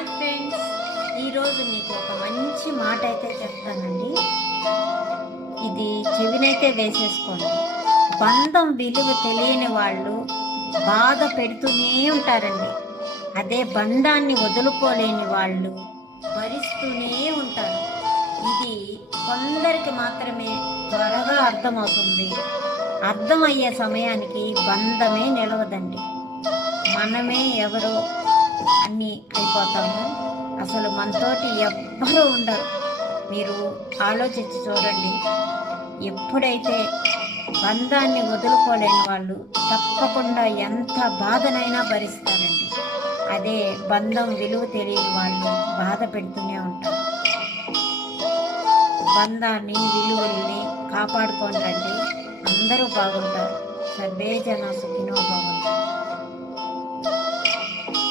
Hi friends, ఈరోజు మీకు ఒక మంచి మాట అయితే చెప్తానండి. ఇది చెవినైతే వేసేసుకోండి. బంధం విలువ తెలియని వాళ్ళు బాధ పెడుతూనే ఉంటారండి. అదే బంధాన్ని వదులుకోలేని వాళ్ళు భరిస్తూనే ఉంటారు. ఇది కొందరికి మాత్రమే త్వరగా అర్థమవుతుంది. అర్థమయ్యే సమయానికి బంధమే నిలవదండి. మనమే ఎవరో అన్నీ అయిపోతాము. అసలు మనతోటి ఎవ్వరూ ఉండరు. మీరు ఆలోచించి చూడండి. ఎప్పుడైతే బంధాన్ని వదులుకోలేని వాళ్ళు తప్పకుండా ఎంత బాధనైనా భరిస్తారండి. అదే బంధం విలువ తెలియని వాళ్ళు బాధ పెడుతూనే ఉంటారు. బంధాన్ని విలువల్ని కాపాడుకోండి. అందరూ బాగుంటారు. సర్వే జన సుఖినో భవంతు.